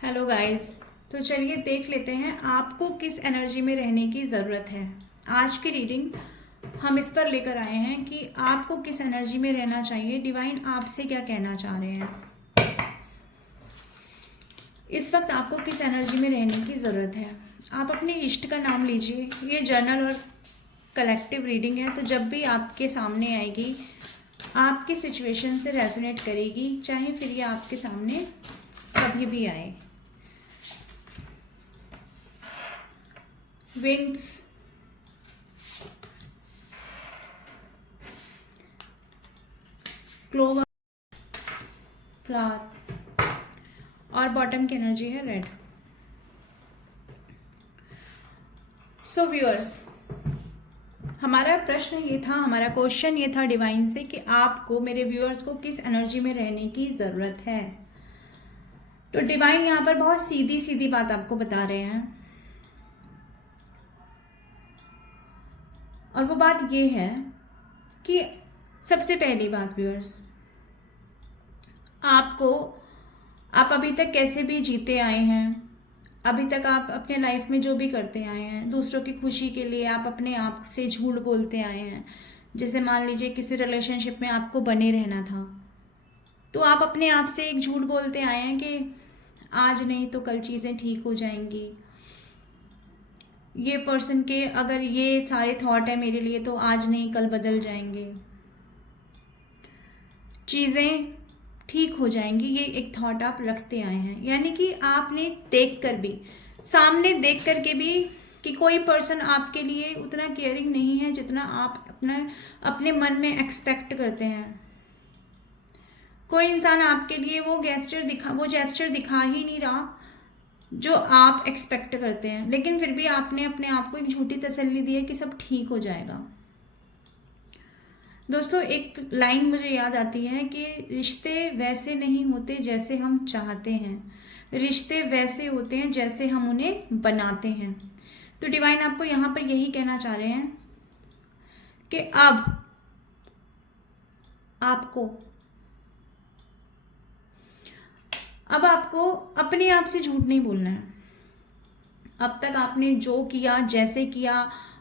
Hello guys. तो चलिए देख लेते हैं आपको किस एनर्जी में रहने की ज़रूरत है। आज की रीडिंग हम इस पर लेकर आए हैं कि आपको किस एनर्जी में रहना चाहिए, डिवाइन आपसे क्या कहना चाह रहे हैं। इस वक्त आपको किस एनर्जी में रहने की ज़रूरत है। आप अपने इष्ट का नाम लीजिए। ये जर्नल और कलेक्टिव रीडिंग है, तो जब भी आपके सामने आएगी आपकी सिचुएशन से रेजोनेट करेगी, चाहे फिर ये आपके सामने कभी भी आए। विंग्स, क्लोवर, फ्लावर और बॉटम की एनर्जी है रेड। सो व्यूअर्स, हमारा प्रश्न ये था, हमारा क्वेश्चन ये था डिवाइन से कि आपको, मेरे व्यूअर्स को, किस एनर्जी में रहने की ज़रूरत है। तो डिवाइन यहाँ पर बहुत सीधी सीधी बात आपको बता रहे हैं, और वो बात ये है कि सबसे पहली बात व्यूअर्स, आप अभी तक कैसे भी जीते आए हैं, अभी तक आप अपने लाइफ में जो भी करते आए हैं, दूसरों की खुशी के लिए आप अपने आप से झूठ बोलते आए हैं। जैसे मान लीजिए किसी रिलेशनशिप में आपको बने रहना था, तो आप अपने आप से एक झूठ बोलते आए हैं कि आज नहीं तो कल चीज़ें ठीक हो जाएंगी। ये पर्सन के अगर ये सारे थॉट है मेरे लिए तो आज नहीं कल बदल जाएंगे, चीज़ें ठीक हो जाएंगी, ये एक थॉट आप रखते आए हैं। यानी कि आपने देख कर भी, सामने देख कर के भी, कि कोई पर्सन आपके लिए उतना केयरिंग नहीं है जितना आप अपने मन में एक्सपेक्ट करते हैं। कोई इंसान आपके लिए वो जेस्चर दिखा ही नहीं रहा जो आप एक्सपेक्ट करते हैं, लेकिन फिर भी आपने अपने आप को एक झूठी तसल्ली दी है कि सब ठीक हो जाएगा। दोस्तों, एक लाइन मुझे याद आती है कि रिश्ते वैसे नहीं होते जैसे हम चाहते हैं, रिश्ते वैसे होते हैं जैसे हम उन्हें बनाते हैं। तो डिवाइन आपको यहाँ पर यही कहना चाह रहे हैं कि अब आपको अपने आप से झूठ नहीं बोलना है। अब तक आपने जो किया, जैसे किया,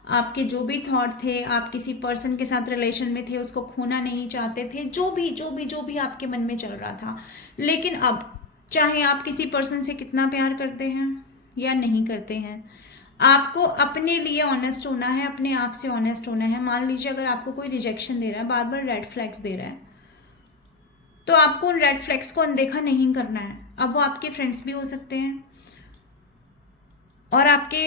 आपके जो भी थॉट थे, आप किसी पर्सन के साथ रिलेशन में थे, उसको खोना नहीं चाहते थे, जो भी आपके मन में चल रहा था, लेकिन अब चाहे आप किसी पर्सन से कितना प्यार करते हैं या नहीं करते हैं, आपको अपने लिए ऑनेस्ट होना है, अपने आप से ऑनेस्ट होना है। मान लीजिए अगर आपको कोई रिजेक्शन दे रहा है, बार बार रेड फ्लैग्स दे रहा है, तो आपको उन रेड फ्लैग्स को अनदेखा नहीं करना है। अब वो आपके फ्रेंड्स भी हो सकते हैं और आपके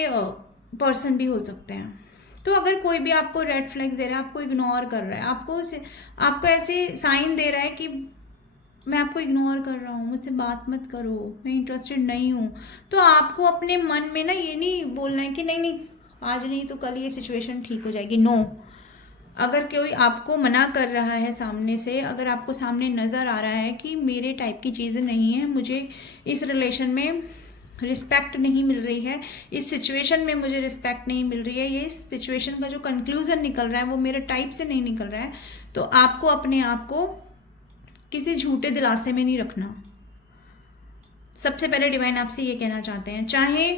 पर्सन भी हो सकते हैं। तो अगर कोई भी आपको रेड फ्लैग्स दे रहा है, आपको इग्नोर कर रहा है, आपको ऐसे साइन दे रहा है कि मैं आपको इग्नोर कर रहा हूँ, मुझसे बात मत करो, मैं इंटरेस्टेड नहीं हूँ, तो आपको अपने मन में ना ये नहीं बोलना है कि नहीं नहीं आज नहीं तो कल ये सिचुएशन ठीक हो जाएगी। नो, अगर कोई आपको मना कर रहा है सामने से, अगर आपको सामने नज़र आ रहा है कि मेरे टाइप की चीज़ें नहीं है, मुझे इस रिलेशन में रिस्पेक्ट नहीं मिल रही है, इस सिचुएशन में मुझे रिस्पेक्ट नहीं मिल रही है, ये सिचुएशन का जो कंक्लूज़न निकल रहा है वो मेरे टाइप से नहीं निकल रहा है, तो आपको अपने आप को किसी झूठे दिलासे में नहीं रखना। सबसे पहले डिवाइन आपसे ये कहना चाहते हैं, चाहे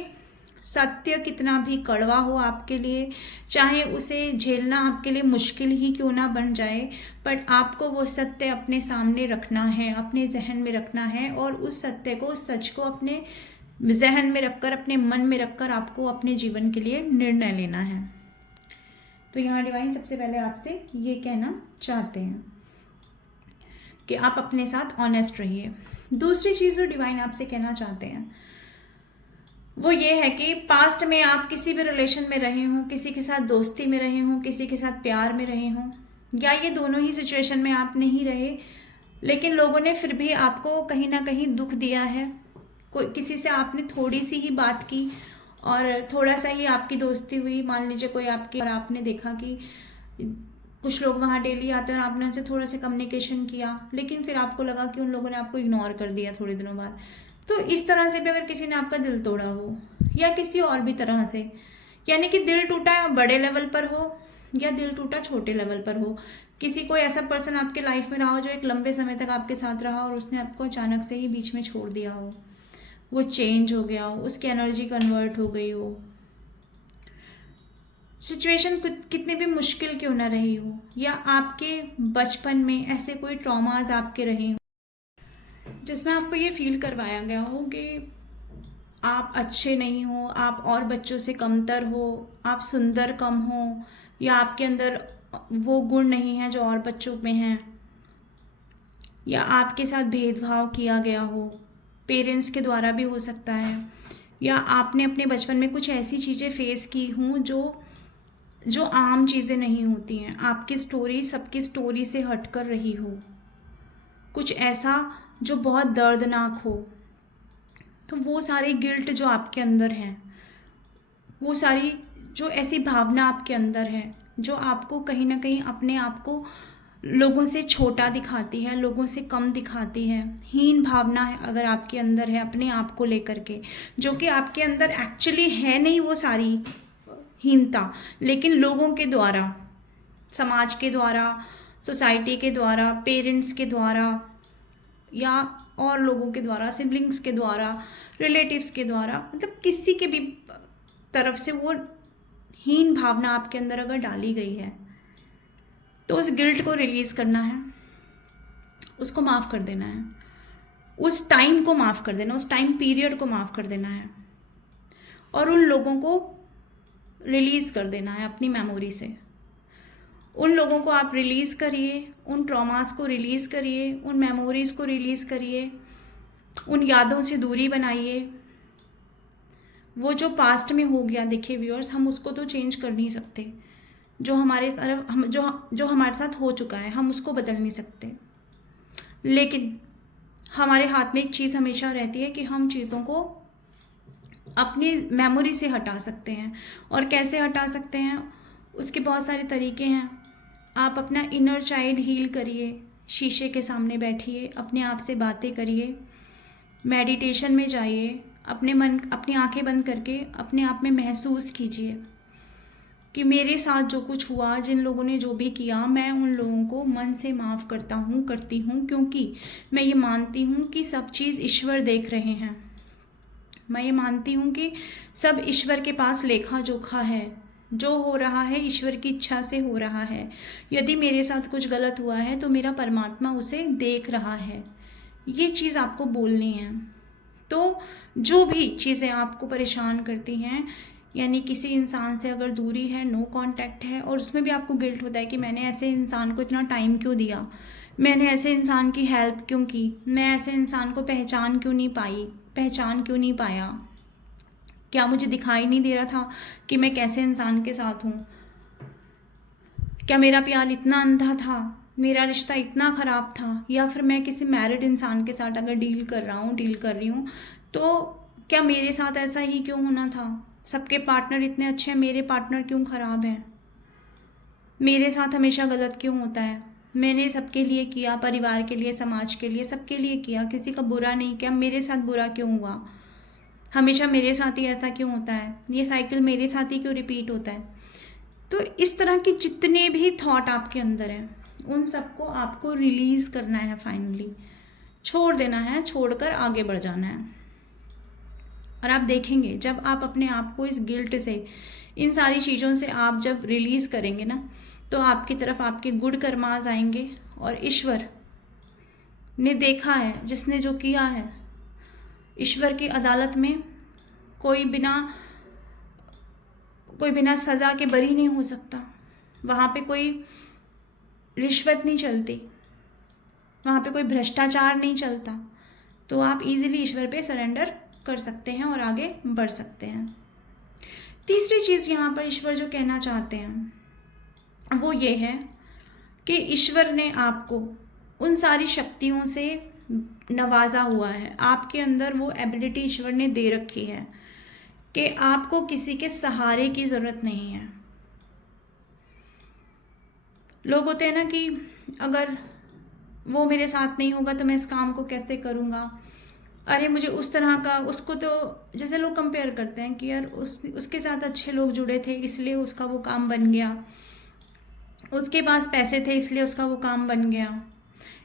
सत्य कितना भी कड़वा हो आपके लिए, चाहे उसे झेलना आपके लिए मुश्किल ही क्यों ना बन जाए, पर आपको वो सत्य अपने सामने रखना है, अपने जहन में रखना है, और उस सत्य को, उस सच को अपने जहन में रखकर, अपने मन में रखकर आपको अपने जीवन के लिए निर्णय लेना है। तो यहाँ डिवाइन सबसे पहले आपसे ये कहना चाहते हैं कि आप अपने साथ ऑनेस्ट रहिए। दूसरी चीज़ जो डिवाइन आपसे कहना चाहते हैं वो ये है कि पास्ट में आप किसी भी रिलेशन में रहे हों, किसी के साथ दोस्ती में रहे हों, किसी के साथ प्यार में रहे हों, या ये दोनों ही सिचुएशन में आप नहीं रहे, लेकिन लोगों ने फिर भी आपको कहीं ना कहीं दुख दिया है। कोई किसी से आपने थोड़ी सी ही बात की और थोड़ा सा ही आपकी दोस्ती हुई, मान लीजिए कोई आपकी, और आपने देखा कि कुछ लोग वहाँ डेली आते हैं और आपने उनसे थोड़ा सा कम्युनिकेशन किया, लेकिन फिर आपको लगा कि उन लोगों ने आपको इग्नोर कर दिया थोड़े दिनों बाद। तो इस तरह से भी अगर किसी ने आपका दिल तोड़ा हो, या किसी और भी तरह से, यानी कि दिल टूटा बड़े लेवल पर हो या दिल टूटा छोटे लेवल पर हो, किसी कोई ऐसा पर्सन आपके लाइफ में रहा हो जो एक लंबे समय तक आपके साथ रहा और उसने आपको अचानक से ही बीच में छोड़ दिया हो, वो चेंज हो गया हो, उसकी एनर्जी कन्वर्ट हो गई हो, सिचुएशन कितनी भी मुश्किल क्यों ना रही हो, या आपके बचपन में ऐसे कोई ट्रॉमाज आपके रहे हो जिसमें आपको ये फील करवाया गया हो कि आप अच्छे नहीं हो, आप और बच्चों से कमतर हो, आप सुंदर कम हो, या आपके अंदर वो गुण नहीं है जो और बच्चों में हैं, या आपके साथ भेदभाव किया गया हो, पेरेंट्स के द्वारा भी हो सकता है, या आपने अपने बचपन में कुछ ऐसी चीज़ें फेस की हों जो जो आम चीज़ें नहीं होती हैं, आपकी स्टोरी सबकी स्टोरी से हट कर रही हो, कुछ ऐसा जो बहुत दर्दनाक हो, तो वो सारे गिल्ट जो आपके अंदर हैं, वो सारी जो ऐसी भावना आपके अंदर है जो आपको कहीं ना कहीं अपने आप को लोगों से छोटा दिखाती है, लोगों से कम दिखाती है, हीन भावना है अगर आपके अंदर है अपने आप को लेकर के, जो कि आपके अंदर एक्चुअली है नहीं वो सारी हीनता, लेकिन लोगों के द्वारा, समाज के द्वारा, सोसाइटी के द्वारा, पेरेंट्स के द्वारा, या और लोगों के द्वारा, सिबलिंग्स के द्वारा, रिलेटिव्स के द्वारा, मतलब किसी के भी तरफ से वो हीन भावना आपके अंदर अगर डाली गई है, तो उस गिल्ट को रिलीज़ करना है, उसको माफ़ कर देना है, उस टाइम को माफ़ कर देना, उस टाइम पीरियड को माफ़ कर देना है, और उन लोगों को रिलीज़ कर देना है अपनी मेमोरी से। उन लोगों को आप रिलीज़ करिए, उन ट्रॉमास को रिलीज़ करिए, उन मेमोरीज़ को रिलीज़ करिए, उन यादों से दूरी बनाइए। वो जो पास्ट में हो गया, देखिए व्यूअर्स, हम उसको तो चेंज कर नहीं सकते, जो हमारे तरफ हम जो हमारे साथ हो चुका है हम उसको बदल नहीं सकते, लेकिन हमारे हाथ में एक चीज़ हमेशा रहती है कि हम चीज़ों को अपनी मेमोरी से हटा सकते हैं। और कैसे हटा सकते हैं, उसके बहुत सारे तरीके हैं। आप अपना इनर चाइल्ड हील करिए, शीशे के सामने बैठिए, अपने आप से बातें करिए, मेडिटेशन में जाइए, अपनी आंखें बंद करके अपने आप में महसूस कीजिए कि मेरे साथ जो कुछ हुआ, जिन लोगों ने जो भी किया, मैं उन लोगों को मन से माफ़ करता हूँ, करती हूँ, क्योंकि मैं ये मानती हूँ कि सब चीज़ ईश्वर देख रहे हैं। मैं ये मानती हूँ कि सब ईश्वर के पास लेखा जोखा है, जो हो रहा है ईश्वर की इच्छा से हो रहा है। यदि मेरे साथ कुछ गलत हुआ है तो मेरा परमात्मा उसे देख रहा है। ये चीज़ आपको बोलनी है। तो जो भी चीज़ें आपको परेशान करती हैं, यानी किसी इंसान से अगर दूरी है, नो कांटेक्ट है, और उसमें भी आपको गिल्ट होता है कि मैंने ऐसे इंसान को इतना टाइम क्यों दिया, मैंने ऐसे इंसान की हेल्प क्यों की, मैं ऐसे इंसान को पहचान क्यों नहीं पाया, क्या मुझे दिखाई नहीं दे रहा था कि मैं कैसे इंसान के साथ हूँ, क्या मेरा प्यार इतना अंधा था, मेरा रिश्ता इतना ख़राब था, या फिर मैं किसी मैरिड इंसान के साथ अगर डील कर रही हूँ तो क्या मेरे साथ ऐसा ही क्यों होना था, सबके पार्टनर इतने अच्छे हैं, मेरे पार्टनर क्यों ख़राब हैं, मेरे साथ हमेशा गलत क्यों होता है, मैंने सबके लिए किया, परिवार के लिए, समाज के लिए, सबके लिए किया, किसी का बुरा नहीं किया, मेरे साथ बुरा क्यों हुआ, हमेशा मेरे साथ ही ऐसा क्यों होता है, ये साइकिल मेरे साथ ही क्यों रिपीट होता है। तो इस तरह के जितने भी थॉट आपके अंदर हैं, उन सबको आपको रिलीज़ करना है, फाइनली छोड़ देना है, छोड़कर आगे बढ़ जाना है। और आप देखेंगे जब आप अपने आप को इस गिल्ट से, इन सारी चीज़ों से आप जब रिलीज़ करेंगे ना, तो आपकी तरफ आपके गुड कर्माज आएंगे, और ईश्वर ने देखा है, जिसने जो किया है, ईश्वर की अदालत में कोई बिना सज़ा के बरी नहीं हो सकता। वहाँ पे कोई रिश्वत नहीं चलती, वहाँ पे कोई भ्रष्टाचार नहीं चलता। तो आप इजीली ईश्वर पे सरेंडर कर सकते हैं और आगे बढ़ सकते हैं। तीसरी चीज़ यहाँ पर ईश्वर जो कहना चाहते हैं वो ये है कि ईश्वर ने आपको उन सारी शक्तियों से नवाजा हुआ है, आपके अंदर वो एबिलिटी ईश्वर ने दे रखी है कि आपको किसी के सहारे की ज़रूरत नहीं है। लोग होते हैं ना कि अगर वो मेरे साथ नहीं होगा तो मैं इस काम को कैसे करूँगा, अरे मुझे उस तरह का, उसको तो जैसे लोग कंपेयर करते हैं कि यार उसके साथ अच्छे लोग जुड़े थे इसलिए उसका वो काम बन गया, उसके पास पैसे थे इसलिए उसका वो काम बन गया,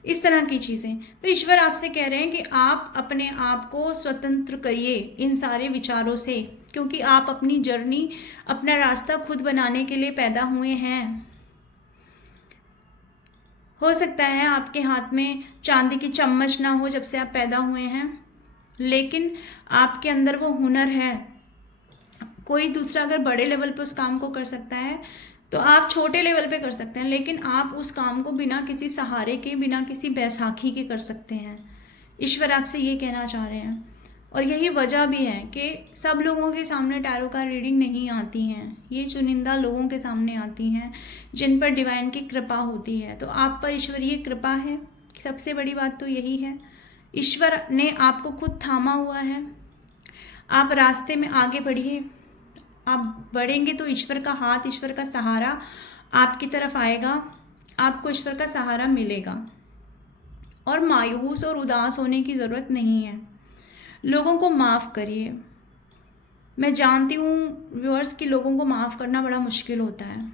इस तरह की चीज़ें। तो ईश्वर आपसे कह रहे हैं कि आप अपने आप को स्वतंत्र करिए इन सारे विचारों से, क्योंकि आप अपनी जर्नी, अपना रास्ता खुद बनाने के लिए पैदा हुए हैं। हो सकता है आपके हाथ में चांदी की चम्मच ना हो जब से आप पैदा हुए हैं, लेकिन आपके अंदर वो हुनर है। कोई दूसरा अगर बड़े लेवल पे उस काम को कर सकता है तो आप छोटे लेवल पे कर सकते हैं, लेकिन आप उस काम को बिना किसी सहारे के, बिना किसी बैसाखी के कर सकते हैं। ईश्वर आपसे ये कहना चाह रहे हैं। और यही वजह भी है कि सब लोगों के सामने टैरो का रीडिंग नहीं आती हैं, ये चुनिंदा लोगों के सामने आती हैं जिन पर डिवाइन की कृपा होती है। तो आप पर ईश्वरीय कृपा है, सबसे बड़ी बात तो यही है। ईश्वर ने आपको खुद थामा हुआ है। आप रास्ते में आगे बढ़िए, आप बढ़ेंगे तो ईश्वर का हाथ, ईश्वर का सहारा आपकी तरफ आएगा, आपको ईश्वर का सहारा मिलेगा। और मायूस और उदास होने की ज़रूरत नहीं है। लोगों को माफ़ करिए। मैं जानती हूँ व्यूअर्स कि लोगों को माफ़ करना बड़ा मुश्किल होता है,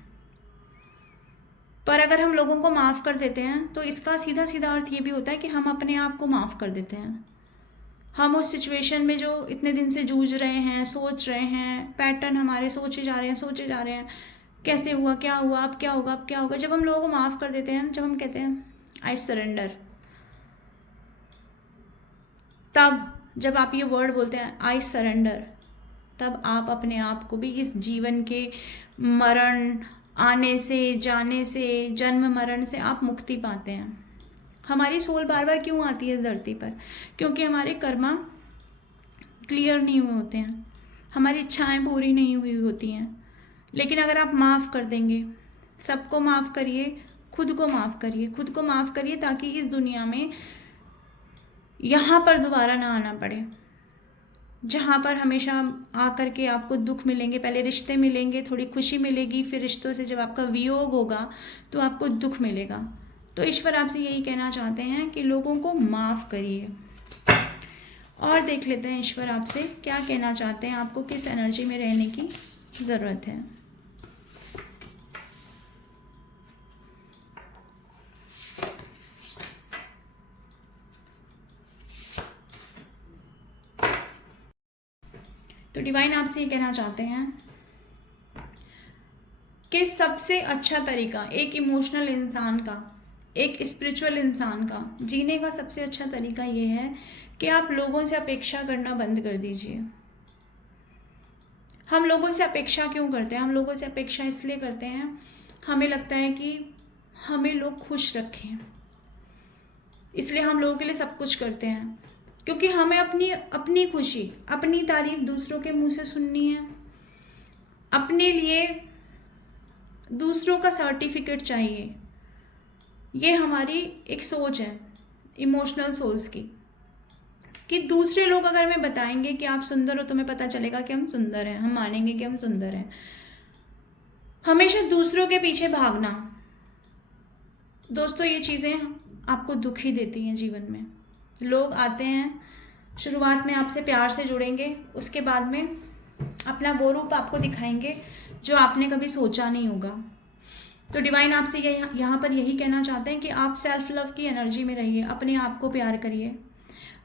पर अगर हम लोगों को माफ़ कर देते हैं तो इसका सीधा सीधा अर्थ ये भी होता है कि हम अपने आप को माफ़ कर देते हैं। हम उस सिचुएशन में जो इतने दिन से जूझ रहे हैं, सोच रहे हैं, पैटर्न हमारे सोचे जा रहे हैं, कैसे हुआ, क्या हुआ, अब क्या होगा, अब क्या होगा। जब हम लोगों को माफ़ कर देते हैं, जब हम कहते हैं आई सरेंडर, तब जब आप ये वर्ड बोलते हैं आई सरेंडर, तब आप अपने आप को भी इस जीवन के मरण, आने से, जाने से, जन्म मरण से आप मुक्ति पाते हैं। हमारी सोल बार बार क्यों आती है इस धरती पर? क्योंकि हमारे कर्मा क्लियर नहीं हुए होते हैं, हमारी इच्छाएं पूरी नहीं हुई होती हैं। लेकिन अगर आप माफ़ कर देंगे, सबको माफ़ करिए, खुद को माफ़ करिए, खुद को माफ़ करिए, ताकि इस दुनिया में यहाँ पर दोबारा ना आना पड़े, जहाँ पर हमेशा आकर के आपको दुख मिलेंगे। पहले रिश्ते मिलेंगे, थोड़ी खुशी मिलेगी, फिर रिश्तों से जब आपका वियोग होगा तो आपको दुख मिलेगा। तो ईश्वर आपसे यही कहना चाहते हैं कि लोगों को माफ़ करिए। और देख लेते हैं ईश्वर आपसे क्या कहना चाहते हैं, आपको किस एनर्जी में रहने की ज़रूरत है। तो डिवाइन आपसे ये कहना चाहते हैं कि सबसे अच्छा तरीका एक इमोशनल इंसान का, एक स्पिरिचुअल इंसान का जीने का सबसे अच्छा तरीका ये है कि आप लोगों से अपेक्षा करना बंद कर दीजिए। हम लोगों से अपेक्षा क्यों करते हैं? हम लोगों से अपेक्षा इसलिए करते हैं, हमें लगता है कि हमें लोग खुश रखें, इसलिए हम लोगों के लिए सब कुछ करते हैं, क्योंकि हमें अपनी खुशी, अपनी तारीफ दूसरों के मुंह से सुननी है। अपने लिए दूसरों का सर्टिफिकेट चाहिए। ये हमारी एक सोच है इमोशनल सोल्स की, कि दूसरे लोग अगर हमें बताएंगे कि आप सुंदर हो, तो हमें पता चलेगा कि हम सुंदर हैं, हम मानेंगे कि हम सुंदर हैं। हमेशा दूसरों के पीछे भागना, दोस्तों, ये चीज़ें आपको दुख ही देती हैं जीवन में। लोग आते हैं, शुरुआत में आपसे प्यार से जुड़ेंगे, उसके बाद में अपना वो रूप आपको दिखाएंगे जो आपने कभी सोचा नहीं होगा। तो डिवाइन आपसे यहाँ पर यही कहना चाहते हैं कि आप सेल्फ लव की एनर्जी में रहिए, अपने आप को प्यार करिए,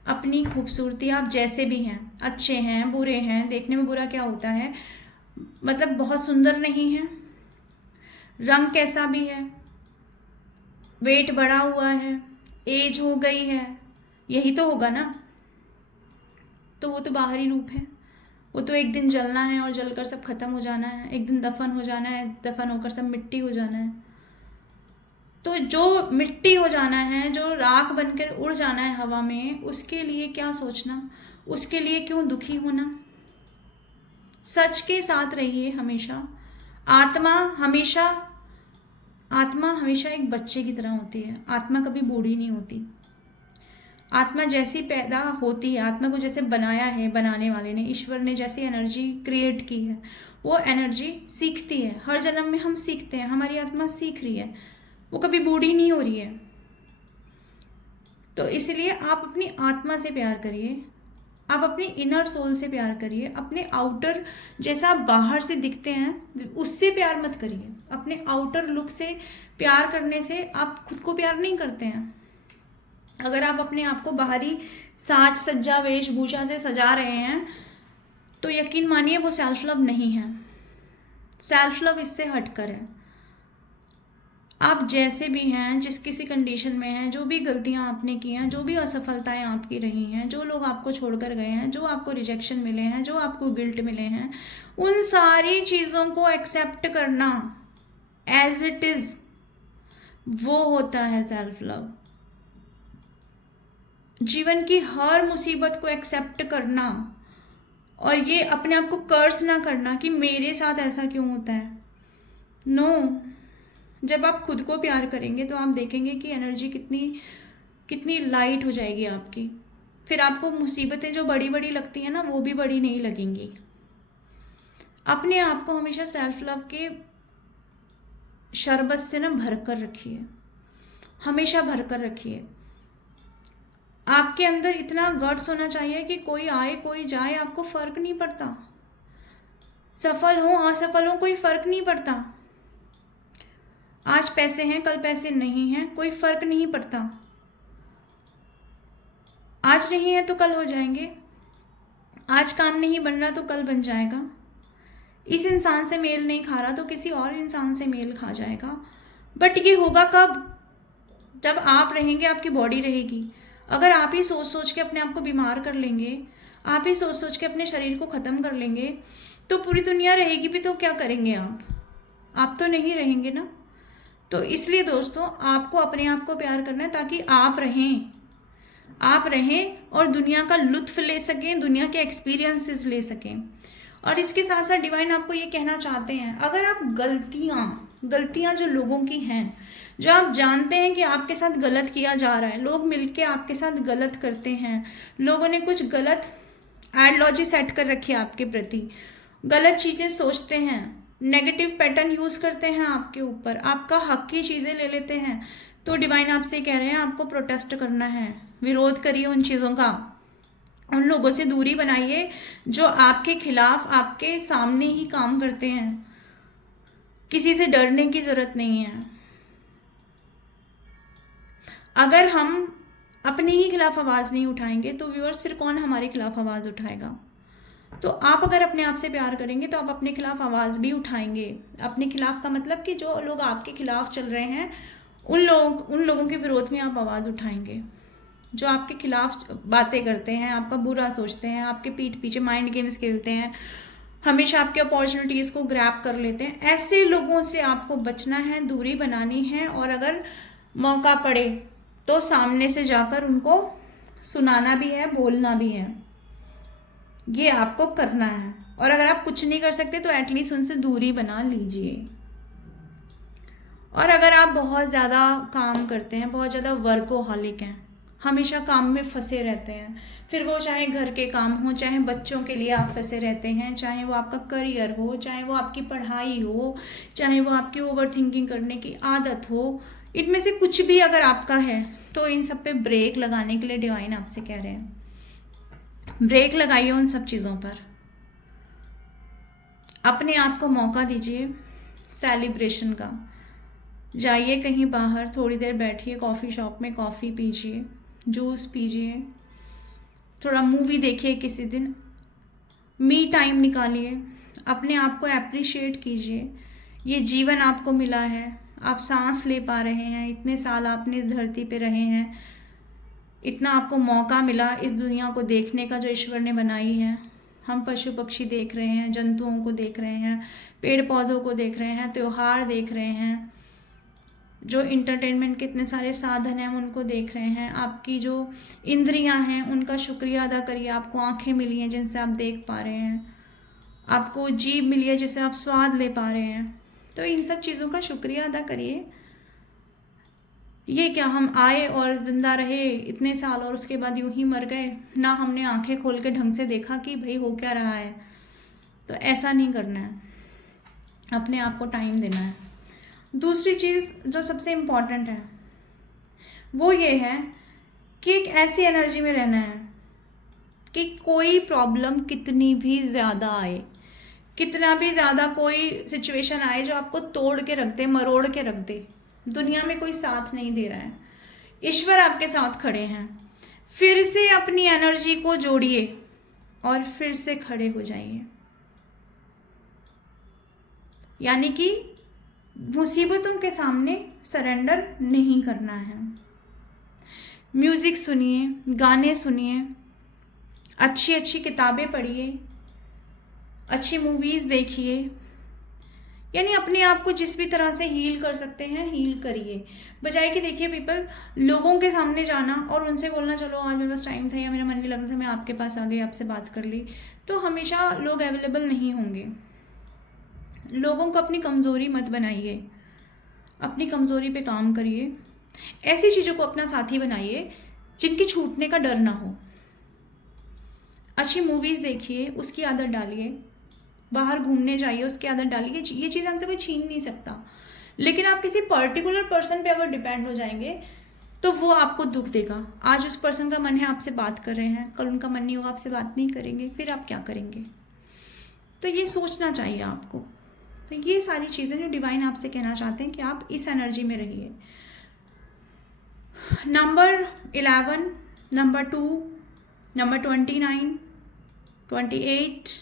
अपनी खूबसूरती, आप जैसे भी हैं, अच्छे हैं, बुरे हैं, देखने में बुरा क्या होता है, मतलब बहुत सुंदर नहीं है, रंग कैसा भी है, वेट बढ़ा हुआ है, एज हो गई है, यही तो होगा ना। तो वो तो बाहरी रूप है, वो तो एक दिन जलना है और जलकर सब खत्म हो जाना है, एक दिन दफन हो जाना है, दफन होकर सब मिट्टी हो जाना है। तो जो मिट्टी हो जाना है, जो राख बनकर उड़ जाना है हवा में, उसके लिए क्या सोचना, उसके लिए क्यों दुखी होना। सच के साथ रहिए हमेशा। आत्मा हमेशा एक बच्चे की तरह होती है, आत्मा कभी बूढ़ी नहीं होती। आत्मा जैसी पैदा होती है, आत्मा को जैसे बनाया है बनाने वाले ने, ईश्वर ने जैसी एनर्जी क्रिएट की है, वो एनर्जी सीखती है। हर जन्म में हम सीखते हैं, हमारी आत्मा सीख रही है, वो कभी बूढ़ी नहीं हो रही है। तो इसलिए आप अपनी आत्मा से प्यार करिए, आप अपनी इनर सोल से प्यार करिए। अपने आउटर, जैसा आप बाहर से दिखते हैं उससे प्यार मत करिए। अपने आउटर लुक से प्यार करने से आप खुद को प्यार नहीं करते हैं। अगर आप अपने आप को बाहरी साज सज्जा वेशभूषा से सजा रहे हैं तो यकीन मानिए वो सेल्फ लव नहीं है। सेल्फ लव इससे हटकर है। आप जैसे भी हैं, जिस किसी कंडीशन में हैं, जो भी गलतियां आपने की हैं, जो भी असफलताएं आपकी रही हैं, जो लोग आपको छोड़कर गए हैं, जो आपको रिजेक्शन मिले हैं, जो आपको गिल्ट मिले हैं, उन सारी चीज़ों को एक्सेप्ट करना एज इट इज़, वो होता है सेल्फ लव। जीवन की हर मुसीबत को एक्सेप्ट करना और ये अपने आप को कर्स ना करना कि मेरे साथ ऐसा क्यों होता है। नो, जब आप खुद को प्यार करेंगे तो आप देखेंगे कि एनर्जी कितनी कितनी लाइट हो जाएगी आपकी। फिर आपको मुसीबतें जो बड़ी बड़ी लगती हैं ना, वो भी बड़ी नहीं लगेंगी। अपने आप को हमेशा सेल्फ लव के शरबत से ना भर कर रखिए, हमेशा भर कर रखिए। आपके अंदर इतना गट्स होना चाहिए कि कोई आए कोई जाए आपको फर्क नहीं पड़ता। सफल हो असफल हो कोई फर्क नहीं पड़ता। आज पैसे हैं कल पैसे नहीं हैं, कोई फर्क नहीं पड़ता। आज नहीं है तो कल हो जाएंगे। आज काम नहीं बन रहा तो कल बन जाएगा। इस इंसान से मेल नहीं खा रहा तो किसी और इंसान से मेल खा जाएगा। बट ये होगा कब? जब आप रहेंगे, आपकी बॉडी रहेगी। अगर आप ही सोच सोच के अपने आप को बीमार कर लेंगे, आप ही सोच सोच के अपने शरीर को ख़त्म कर लेंगे, तो पूरी दुनिया रहेगी भी तो क्या करेंगे आप तो नहीं रहेंगे ना। तो इसलिए दोस्तों, आपको अपने आप को प्यार करना है ताकि आप रहें और दुनिया का लुत्फ ले सकें, दुनिया के एक्सपीरियंसेस ले सकें। और इसके साथ साथ डिवाइन आपको ये कहना चाहते हैं, अगर आप गलतियाँ जो लोगों की हैं, जो आप जानते हैं कि आपके साथ गलत किया जा रहा है, लोग मिलके आपके साथ गलत करते हैं, लोगों ने कुछ गलत आइडियोलॉजी सेट कर रखी है आपके प्रति, गलत चीज़ें सोचते हैं, नेगेटिव पैटर्न यूज़ करते हैं आपके ऊपर, आपका हक की चीज़ें ले लेते हैं, तो डिवाइन आपसे कह रहे हैं आपको प्रोटेस्ट करना है। विरोध करिए उन चीज़ों का, उन लोगों से दूरी बनाइए जो आपके खिलाफ आपके सामने ही काम करते हैं। किसी से डरने की ज़रूरत नहीं है। अगर हम अपने ही खिलाफ आवाज़ नहीं उठाएंगे तो व्यूअर्स फिर कौन हमारे खिलाफ आवाज़ उठाएगा। तो आप अगर अपने आप से प्यार करेंगे तो आप अपने खिलाफ आवाज़ भी उठाएंगे। अपने खिलाफ का मतलब कि जो लोग आपके खिलाफ चल रहे हैं उन लोगों के विरोध में आप आवाज़ उठाएंगे। जो आपके खिलाफ बातें करते हैं, आपका बुरा सोचते हैं, आपके पीठ पीछे माइंड गेम्स खेलते हैं, हमेशा आपके अपॉर्चुनिटीज़ को ग्रैब कर लेते हैं, ऐसे लोगों से आपको बचना है, दूरी बनानी है। और अगर मौका पड़े तो सामने से जाकर उनको सुनाना भी है, बोलना भी है। ये आपको करना है। और अगर आप कुछ नहीं कर सकते तो एटलीस्ट उनसे दूरी बना लीजिए। और अगर आप बहुत ज़्यादा काम करते हैं, बहुत ज़्यादा वर्कोहॉलिक हैं, हमेशा काम में फंसे रहते हैं, फिर वो चाहे घर के काम हो, चाहे बच्चों के लिए आप फंसे रहते हैं, चाहे वो आपका करियर हो, चाहे वो आपकी पढ़ाई हो, चाहे वो आपकी ओवर थिंकिंग करने की आदत हो, इनमें से कुछ भी अगर आपका है तो इन सब पे ब्रेक लगाने के लिए डिवाइन आपसे कह रहे हैं, ब्रेक लगाइए उन सब चीज़ों पर। अपने आप को मौका दीजिए सेलिब्रेशन का। जाइए कहीं बाहर, थोड़ी देर बैठिए कॉफ़ी शॉप में, कॉफ़ी पीजिए, जूस पीजिए, थोड़ा मूवी देखिए, किसी दिन मी टाइम निकालिए, अपने आप को एप्रिशिएट कीजिए। ये जीवन आपको मिला है, आप सांस ले पा रहे हैं, इतने साल आपने इस धरती पे रहे हैं, इतना आपको मौका मिला इस दुनिया को देखने का जो ईश्वर ने बनाई है। हम पशु पक्षी देख रहे हैं, जंतुओं को देख रहे हैं, पेड़ पौधों को देख रहे हैं, त्योहार देख रहे हैं, जो इंटरटेनमेंट के इतने सारे साधन हैं उनको देख रहे हैं। आपकी जो इंद्रियां हैं उनका शुक्रिया अदा करिए। आपको आंखें मिली हैं जिनसे आप देख पा रहे हैं, आपको जीभ मिली है जिससे आप स्वाद ले पा रहे हैं। तो इन सब चीज़ों का शुक्रिया अदा करिए। ये क्या हम आए और ज़िंदा रहे इतने साल और उसके बाद यूं ही मर गए, ना हमने आंखें खोल के ढंग से देखा कि भाई हो क्या रहा है। तो ऐसा नहीं करना है, अपने आप को टाइम देना है। दूसरी चीज़ जो सबसे इम्पॉर्टेंट है वो ये है कि एक ऐसी एनर्जी में रहना है कि कोई प्रॉब्लम कितनी भी ज़्यादा आए, कितना भी ज़्यादा कोई सिचुएशन आए जो आपको तोड़ के रख दे, मरोड़ के रख दे, दुनिया में कोई साथ नहीं दे रहा है, ईश्वर आपके साथ खड़े हैं। फिर से अपनी एनर्जी को जोड़िए और फिर से खड़े हो जाइए। यानी कि मुसीबतों के सामने सरेंडर नहीं करना है। म्यूज़िक सुनिए, गाने सुनिए, अच्छी अच्छी किताबें पढ़िए, अच्छी मूवीज़ देखिए, यानी अपने आप को जिस भी तरह से हील कर सकते हैं हील करिए। बजाय कि देखिए पीपल लोगों के सामने जाना और उनसे बोलना चलो आज मेरे पास टाइम था या मेरा मन नहीं लग रहा था, मैं आपके पास आ गई, आपसे बात कर ली, तो हमेशा लोग अवेलेबल नहीं होंगे। लोगों को अपनी कमज़ोरी मत बनाइए, अपनी कमज़ोरी पे काम करिए। ऐसी चीज़ों को अपना साथी बनाइए जिनकी छूटने का डर ना हो। अच्छी मूवीज़ देखिए, उसकी आदत डालिए, बाहर घूमने जाइए, उसकी आदत डालिए। ये चीज़ हमसे कोई छीन नहीं सकता। लेकिन आप किसी पर्टिकुलर पर्सन पे अगर डिपेंड हो जाएंगे तो वो आपको दुख देगा। आज उस पर्सन का मन है आपसे बात कर रहे हैं, कल उनका मन नहीं होगा, आपसे बात नहीं करेंगे, फिर आप क्या करेंगे? तो ये सोचना चाहिए आपको। तो ये सारी चीज़ें जो डिवाइन आपसे कहना चाहते हैं कि आप इस एनर्जी में रहिए। Number 11, number 2, number 29, 28,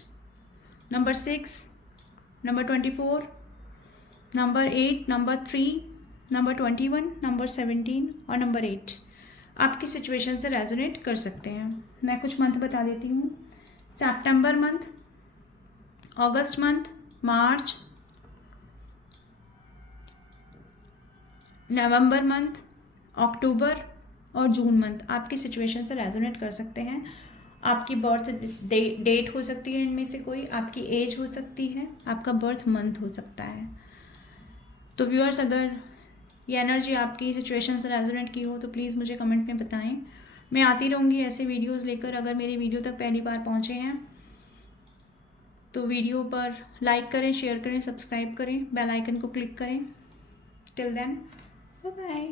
number 6, number 24, number 8, number 3, number 21, number 17 और नंबर 8 आपकी सिचुएशन से रेजोनेट कर सकते हैं। मैं कुछ मंथ बता देती हूँ। सितंबर मंथ, अगस्त मंथ, मार्च, नवंबर मंथ, अक्टूबर और जून मंथ आपकी सिचुएशन से रेजोनेट कर सकते हैं। आपकी बर्थ डेट हो सकती है इनमें से कोई, आपकी एज हो सकती है, आपका बर्थ मंथ हो सकता है। तो व्यूअर्स, अगर ये एनर्जी आपकी सिचुएशन से रेजोनेट की हो तो प्लीज़ मुझे कमेंट में बताएं। मैं आती रहूँगी ऐसे वीडियोस लेकर। अगर मेरी वीडियो तक पहली बार पहुँचे हैं तो वीडियो पर लाइक करें, शेयर करें, सब्सक्राइब करें, बेल आइकन को क्लिक करें। Till then, bye bye.